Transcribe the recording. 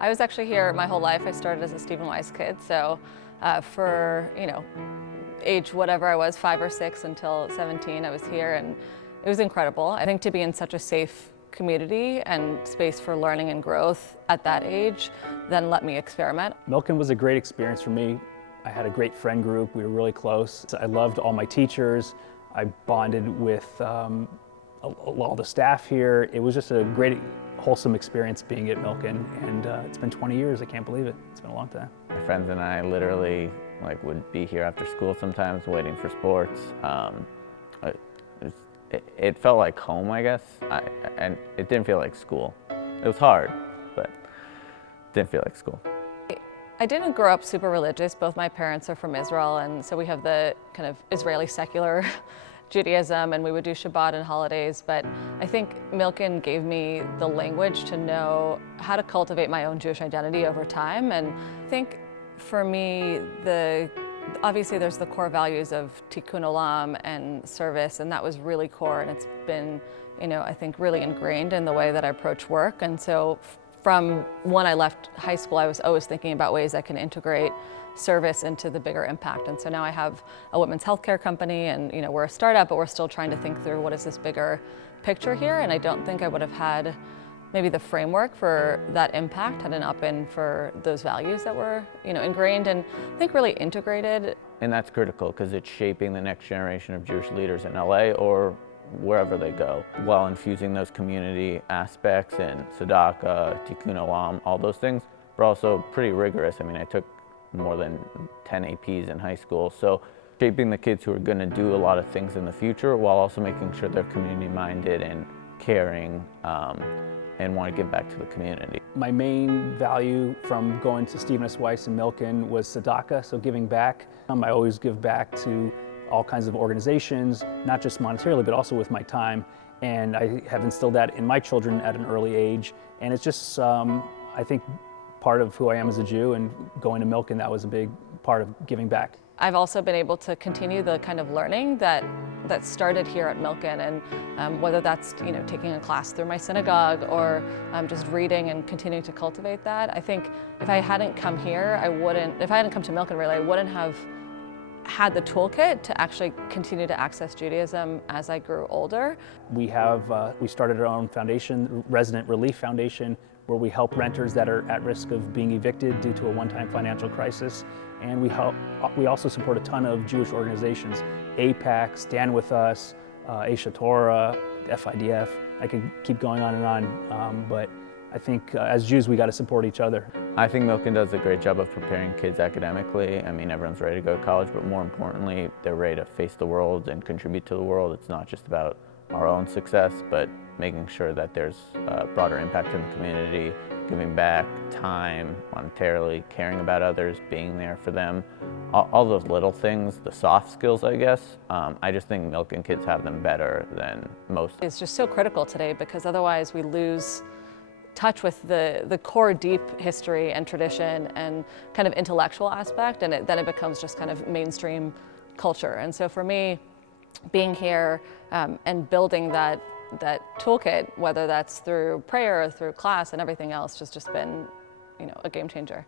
I was actually here my whole life. I started as a Stephen Wise kid, so for age whatever I was, 5 or 6 until 17, I was here, and it was incredible. I think to be in such a safe community and space for learning and growth at that age then let me experiment. Milken was a great experience for me. I had a great friend group. We were really close. I loved all my teachers. I bonded with all the staff here. It was just a great, wholesome experience being at Milken, and it's been 20 years. I can't believe it. It's been a long time. My friends and I literally would be here after school sometimes waiting for sports. It felt like home, I guess, and it didn't feel like school. It was hard, but it didn't feel like school. I didn't grow up super religious. Both my parents are from Israel, and so we have the kind of Israeli secular Judaism, and we would do Shabbat and holidays, but I think Milken gave me the language to know how to cultivate my own Jewish identity over time. And I think for me, obviously there's the core values of tikkun olam and service, and that was really core, and it's been, I think really ingrained in the way that I approach work. And so from when I left high school, I was always thinking about ways I can integrate service into the bigger impact. And so now I have a women's healthcare company, and we're a startup, but we're still trying to think through what is this bigger picture here. And I don't think I would have had maybe the framework for that impact had it not been for those values that were ingrained and I think really integrated. And that's critical because it's shaping the next generation of Jewish leaders in LA or wherever they go, while infusing those community aspects and tzedakah, tikkun olam, all those things. We're also pretty rigorous. I mean, I took more than 10 APs in high school, so shaping the kids who are going to do a lot of things in the future while also making sure they're community minded and caring and want to give back to the community. My main value from going to Stephen S. Weiss and Milken was tzedakah, so giving back. I always give back to all kinds of organizations, not just monetarily, but also with my time. And I have instilled that in my children at an early age. And it's just, I think, part of who I am as a Jew, and going to Milken, that was a big part of giving back. I've also been able to continue the kind of learning that started here at Milken, and whether that's taking a class through my synagogue or just reading and continuing to cultivate that. I think if I hadn't come here, if I hadn't come to Milken really, I wouldn't have had the toolkit to actually continue to access Judaism as I grew older. We started our own foundation, Resident Relief Foundation, where we help renters that are at risk of being evicted due to a one-time financial crisis. And we also support a ton of Jewish organizations, AIPAC, Stand With Us, Aish Torah, FIDF. I could keep going on and on, but I think as Jews we got to support each other. I think Milken does a great job of preparing kids academically. I mean, everyone's ready to go to college, but more importantly, they're ready to face the world and contribute to the world. It's not just about our own success, but making sure that there's a broader impact in the community, giving back time, monetarily, caring about others, being there for them. All those little things, the soft skills, I guess. I just think Milken kids have them better than most. It's just so critical today because otherwise we lose touch with the core deep history and tradition and kind of intellectual aspect, and then it becomes just kind of mainstream culture. And so for me, being here and building that toolkit, whether that's through prayer or through class and everything else, has just been a game changer.